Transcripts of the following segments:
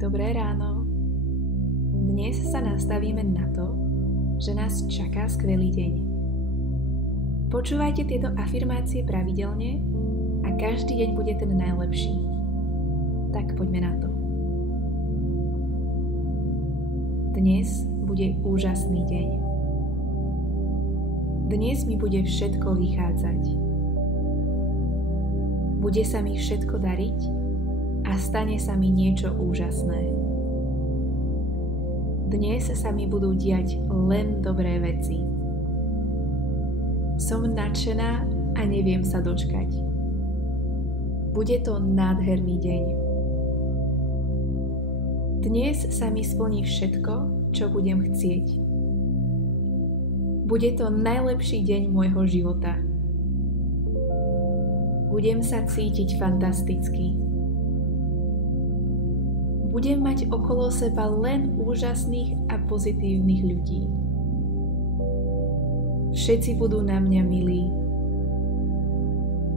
Dobré ráno. Dnes sa nastavíme na to, že nás čaká skvelý deň. Počúvajte tieto afirmácie pravidelne a každý deň bude ten najlepší. Tak poďme na to. Dnes bude úžasný deň. Dnes mi bude všetko vychádzať. Bude sa mi všetko dariť a stane sa mi niečo úžasné. Dnes sa mi budú diať len dobré veci. Som nadšená a neviem sa dočkať. Bude to nádherný deň. Dnes sa mi splní všetko, čo budem chcieť. Bude to najlepší deň môjho života. Budem sa cítiť fantasticky. Budem mať okolo seba len úžasných a pozitívnych ľudí. Všetci budú na mňa milí.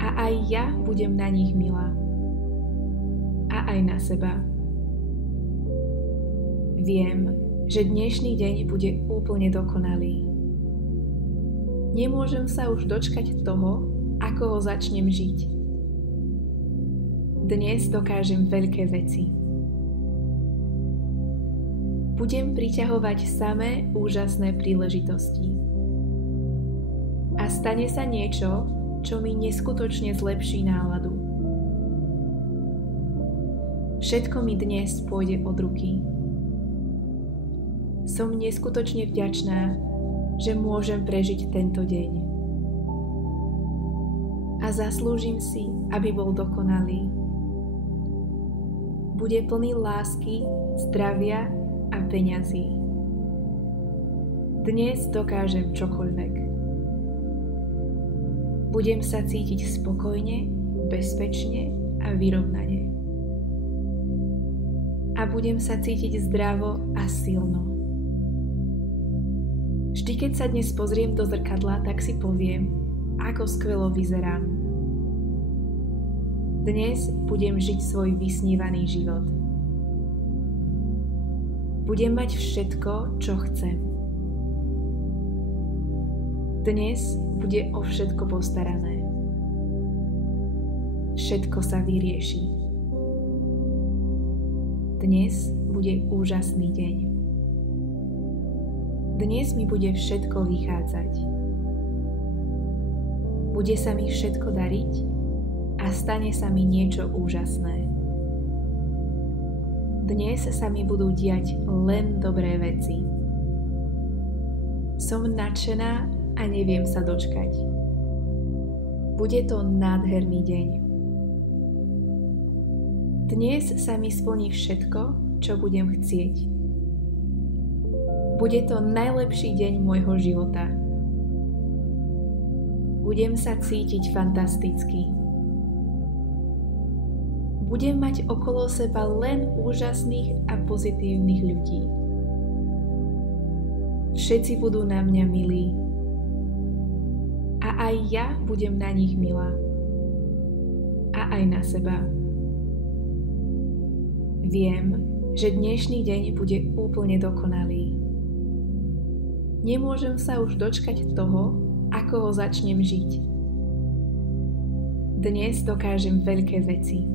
A aj ja budem na nich milá. A aj na seba. Viem, že dnešný deň bude úplne dokonalý. Nemôžem sa už dočkať toho, ako ho začnem žiť. Dnes dokážem veľké veci. Budem priťahovať samé úžasné príležitosti. A stane sa niečo, čo mi neskutočne zlepší náladu. Všetko mi dnes pôjde od ruky. Som neskutočne vďačná, že môžem prežiť tento deň. A zaslúžim si, aby bol dokonalý. Bude plný lásky, zdravia a peňazí. Dnes dokážem čokoľvek. Budem sa cítiť spokojne, bezpečne a vyrovnane. A budem sa cítiť zdravo a silno. Vždy, keď sa dnes pozriem do zrkadla, tak si poviem, ako skvelo vyzerám. Dnes budem žiť svoj vysnívaný život. Budem mať všetko, čo chcem. Dnes bude o všetko postarané. Všetko sa vyrieši. Dnes bude úžasný deň. Dnes mi bude všetko vychádzať. Bude sa mi všetko dariť a stane sa mi niečo úžasné. Dnes sa mi budú diať len dobré veci. Som nadšená a neviem sa dočkať. Bude to nádherný deň. Dnes sa mi splní všetko, čo budem chcieť. Bude to najlepší deň môjho života. Budem sa cítiť fantasticky. Budem mať okolo seba len úžasných a pozitívnych ľudí. Všetci budú na mňa milí. A aj ja budem na nich milá. A aj na seba. Viem, že dnešný deň bude úplne dokonalý. Nemôžem sa už dočkať toho, ako ho začnem žiť. Dnes dokážem veľké veci.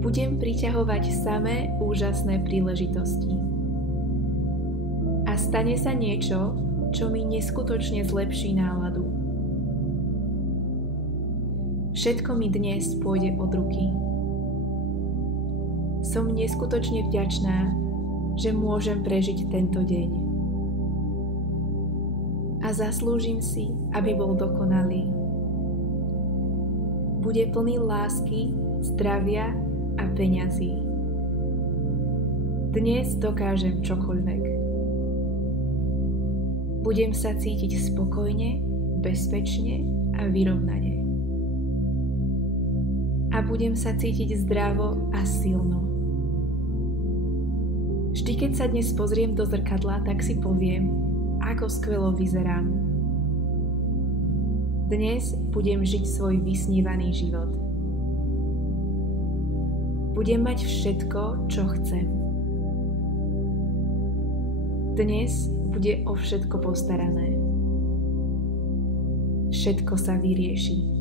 Budem priťahovať samé úžasné príležitosti. A stane sa niečo, čo mi neskutočne zlepší náladu. Všetko mi dnes pôjde od ruky. Som neskutočne vďačná, že môžem prežiť tento deň. A zaslúžim si, aby bol dokonalý. Bude plný lásky, zdravia a peňazí. Dnes dokážem čokoľvek. Budem sa cítiť spokojne, bezpečne a vyrovnane. A budem sa cítiť zdravo a silno. Vždy, keď sa dnes pozriem do zrkadla, tak si poviem, ako skvelo vyzerám. Dnes budem žiť svoj vysnívaný život. Budem mať všetko, čo chcem. Dnes bude o všetko postarané. Všetko sa vyrieši.